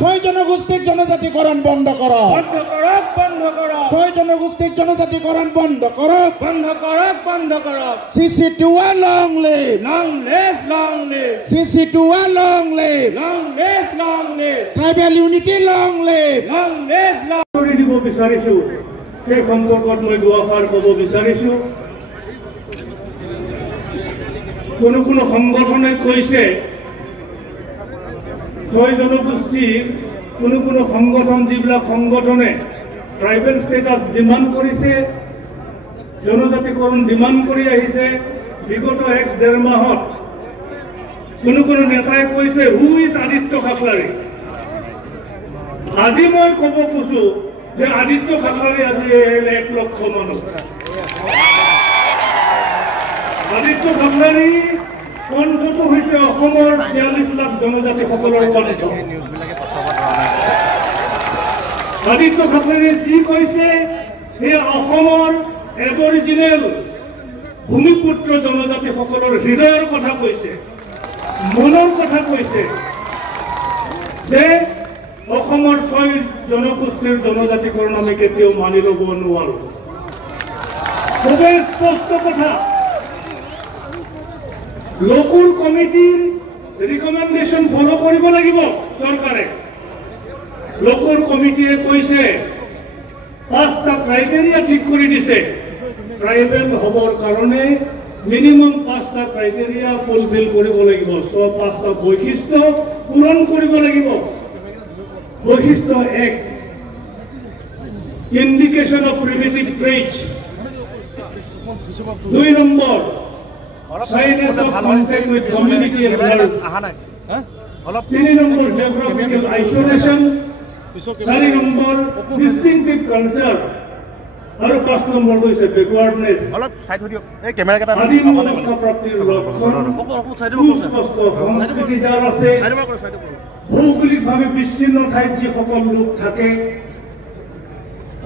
ছয় জনগোষ্ঠীর জনজাতিকরণ বন্ধ করো, বন্ধ করো, বন্ধ করো, ছয় জনগোষ্ঠীর জনজাতিকরণ বন্ধ করো, বন্ধ করো, বন্ধ করো। CC2A long live, long live, long live, CC2A long live, long live, long live, tribal unity long live। Long live, long দিব বিচাৰিছো সেই সম্পৰ্কত মই দুআষাৰ ক'ব বিচাৰিছো। কোনো কোনো সংগঠনে কৈছে ছয় জনগোষ্ঠীৰ কোনো সংগঠন যিবিলাক সংগঠনে ট্ৰাইবেল ষ্টেটাছ ডিমাণ্ড কৰিছে, জনজাতিকৰণ ডিমাণ্ড কৰি আহিছে বিগত 1-1.5 মাহত। কোনো নেতাই কৈছে হু ইজ আদিত্য খাকলাৰী। আজি মই ক'ব খোজো যে আদিত্য খাকলাৰী আজি 1 লক্ষ মানুহ। আদিত্য খাকলাৰী কণ্ঠটো হৈছে অসমৰ 43 লাখ জনজাতিসকলৰ কণ্ঠ। আদিত্য খাকলাৰীয়ে যি কৈছে সেই অসমৰ এবৰিজিনেল ভূমিপুত্ৰ জনজাতিসকলৰ হৃদয়ৰ কথা কৈছে, মনৰ কথা কৈছে যে অসমৰ 6 জনগোষ্ঠীৰ জনজাতিকৰণ আমি কেতিয়াও মানি ল'ব নোৱাৰো। খুবেই স্পষ্ট কথা। লোকুৰ কমিটিৰ ৰিকমেণ্ডেশ্যন ফলো কৰিব লাগিব চৰকাৰে। লোকুৰ কমিটিয়ে কৈছে 5টা ক্ৰাইটেৰিয়া ঠিক কৰি দিছে ট্ৰাইবেল হ'বৰ কাৰণে মিনিমাম 5টা ক্ৰাইটেৰিয়া ফুলফিল কৰিব লাগিব। 5টা বৈশিষ্ট্য পূৰণ কৰিব লাগিব। বৈশিষ্ট্য 1 indication of primitive trait, 2 number shyness of contact with community and others, 3 number geographical isolation, 4 number distinctive culture, আৰু 5 নম্বৰ হৈছে backwardness। আদিম অৱস্থা প্ৰাপ্তিৰ লক্ষণ, সুস্পষ্ট সংস্কৃতি যাৰ আছে, ভৌগোলিকভাৱে বিচ্ছিন্ন ঠাইত যিসকল লোক থাকে,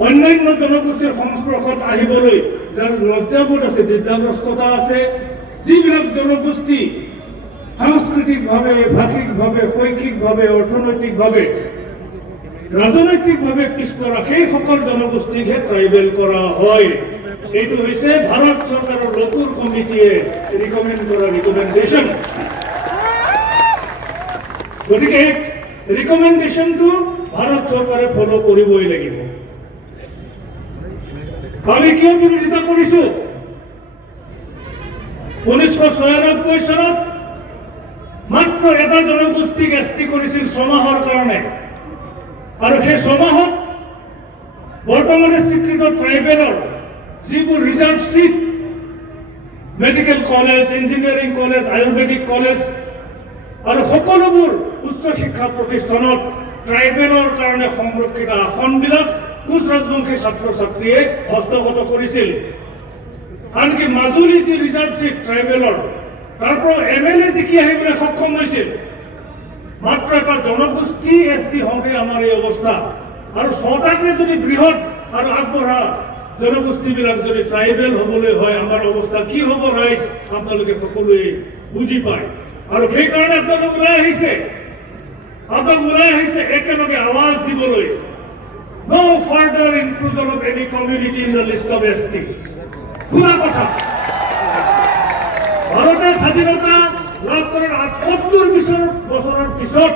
অন্যান্য জনগোষ্ঠীৰ সংস্পৰ্শত আহিবলৈ যাৰ লজ্জাবোধ আছে, দ্বিধাগ্ৰস্ততা আছে, যিবিলাক জনগোষ্ঠী সাংস্কৃতিকভাৱে, ভাষিকভাৱে, শৈক্ষিকভাৱে, অৰ্থনৈতিকভাৱে, ৰাজনৈতিকভাৱে পিছপৰা সেইসকল জনগোষ্ঠীকহে ট্ৰাইবেল কৰা হয়। এইটো হৈছে ভাৰত চৰকাৰৰ লোকুৰ কমিটিয়ে ৰিকমেণ্ড কৰা ৰিকমেণ্ডেশ্যন। গতিকে ৰিকমেণ্ডেশ্যনটো ভাৰত চৰকাৰে ফলো কৰিবই লাগিব। আমি কিয় বিৰোধিতা কৰিছো? 1996 চনত মাত্ৰ এটা জনগোষ্ঠীক এছটি কৰিছিল 6 মাহৰ কাৰণে, আৰু সেই 6 মাহত বৰ্তমানে স্বীকৃত ট্ৰাইবেলৰ যিবোৰ reserve seat, medical college, engineering college, ayurvedic college আৰু সকলোবোৰ উচ্চ শিক্ষা প্ৰতিষ্ঠানত ট্ৰাইবেলৰ কাৰণে সংৰক্ষিত আসনবিলাক কোচ ৰাজবংশী ছাত্ৰ ছাত্ৰীয়ে হস্তগত কৰিছিল। আনকি মাজুলী যি ৰিজাৰ্ভ চিট ট্ৰাইবেলৰ, তাৰ পৰা MLA জিকি আহিবলৈ সক্ষম হৈছিল। মাত্ৰ এটা জনগোষ্ঠী এছটি হওঁতে আমাৰ এই অৱস্থা, আৰু 6টাকে যদি বৃহৎ আৰু আগবঢ়া জনগোষ্ঠীবিলাক যদি ট্ৰাইবেল হ'বলৈ হয় আমাৰ অৱস্থা কি হ'ব ৰাইজ আপোনালোকে সকলোৱে বুজি পায়। আৰু সেইকাৰণে আপোনালোক ওলাই আহিছে একেলগে আৱাজ দিবলৈ, no further inclusion of any community in the list of ST। পুরা কথা। ভারতের স্বাধীনতা লাভ করার ৭৮ বছরের পিছত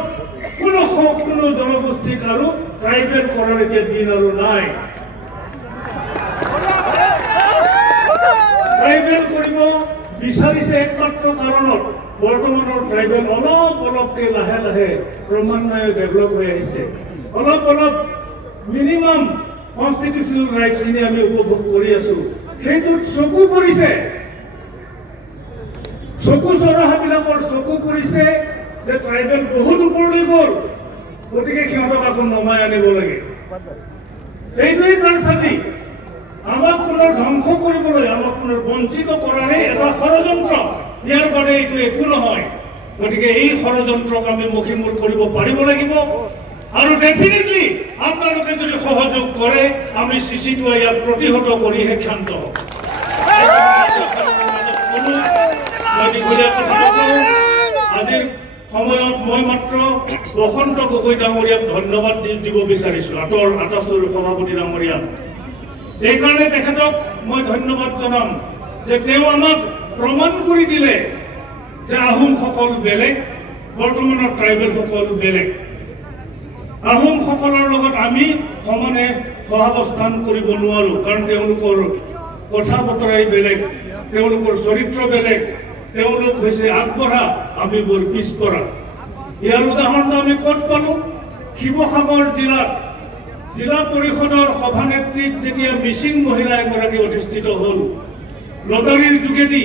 কোনো জনগোষ্ঠীক আৰু ট্ৰাইবেল কৰাৰ এতিয়া দিন আৰু নাই। ট্ৰাইবেল কৰিব বিচাৰিছে একমাত্ৰ কাৰণত বৰ্তমানৰ ট্ৰাইবেল অলপকে লাহে লাহে ক্ৰমান্বয়ে ডেভেলপ হৈ আহিছে। অলপ মিনিমাম কনষ্টিটিউচনেল ৰাইটছখিনি আমি উপভোগ কৰি আছো। সেইটোত চকু পৰিছে, চকু চৰহাবিলাকৰ চকু পৰিছে যে ট্ৰাইবেল বহুত ওপৰলৈ গ'ল, গতিকে সিহঁতক আকৌ নমাই আনিব লাগে। এইটোৱেই কাৰচাজি। আমাক পুনৰ ধ্বংস কৰিবলৈ, আমাক পুনৰ বঞ্চিত কৰাৰে এটা ষড়যন্ত্ৰ। ইয়াৰ বাবে এইটো একো নহয়। গতিকে এই ষড়যন্ত্ৰক আমি মষিমূল কৰিব পাৰিব লাগিব। আৰু ডেফিনেটলি আপোনালোকে যদি সহযোগ কৰে আমি CC2A ইয়াক প্ৰতিহত কৰিহে ক্ষান্ত হ'ম। আজিৰ সময়ত মই মাত্ৰ বসন্ত গগৈ ডাঙৰীয়াক ধন্যবাদ দিব বিচাৰিছোঁ, আটাছৰ সভাপতি ডাঙৰীয়াক। এইকাৰণে তেখেতক মই ধন্যবাদ জনাম যে তেওঁ আমাক প্ৰমাণ কৰি দিলে যে আহোমসকল বেলেগ, বৰ্তমানৰ ট্ৰাইবেলসকল বেলেগ। আহোমসকলৰ লগত আমি সমানে সহাৱস্থান কৰিব নোৱাৰো, কাৰণ তেওঁলোকৰ কথা বতৰাই বেলেগ, তেওঁলোকৰ চৰিত্ৰ বেলেগ, তেওঁলোক হৈছে আগবঢ়া, আমি বৰ পিছপৰা। ইয়াৰ উদাহৰণটো আমি ক'ত পালো? শিৱসাগৰ জিলাত জিলা পৰিষদৰ সভানেত্ৰীত যেতিয়া মিচিং মহিলা এগৰাকী অধিষ্ঠিত হ'ল, লটাৰীৰ যোগেদি,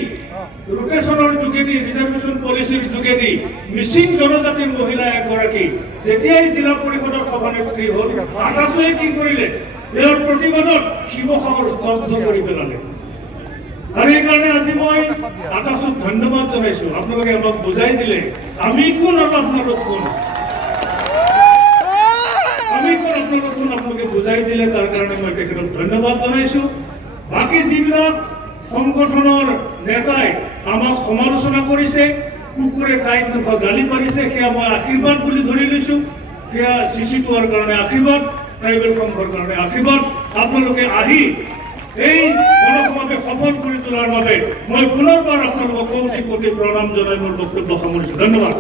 ৰোটেশ্যনৰ যোগেদি, ৰিজাৰ্ভেশ্যন পলিচিৰ যোগেদি মিচিং জনজাতিৰ মহিলা এগৰাকী যেতিয়াই জিলা পৰিষদৰ সভানেত্ৰী হ'ল, আটাছুৱে কি কৰিলে? ইয়াৰ প্ৰতিবাদত শিৱসাগৰ স্তব্ধ কৰি পেলালে। আৰু এইকাৰণে আজি মই আটাছক ধন্যবাদ জনাইছোঁ। আপোনালোকে আমাক বুজাই দিলে আমি কোন আৰু আপোনালোক কোন, আপোনালোকে বুজাই দিলে, তাৰ কাৰণে মই তেখেতক ধন্যবাদ জনাইছোঁ। বাকী যিবিলাক সংগঠনৰ নেতাই আমাক সমালোচনা কৰিছে, কুকুৰে কাইট নোখোৱা গালি পাৰিছে, সেয়া মই আশীৰ্বাদ বুলি ধৰি লৈছোঁ। সেয়া চিচিটোৱাৰ কাৰণে আশীৰ্বাদ, ট্ৰাইবেল সংঘৰ কাৰণে আশীৰ্বাদ। আপোনালোকে আহি এই গণসমাৱেশ সফল কৰি তোলাৰ বাবে মই পুনৰবাৰ আপোনালোকক কোটি কোটি প্ৰণাম জনাই মোৰ বক্তব্য সামৰিছোঁ। ধন্যবাদ।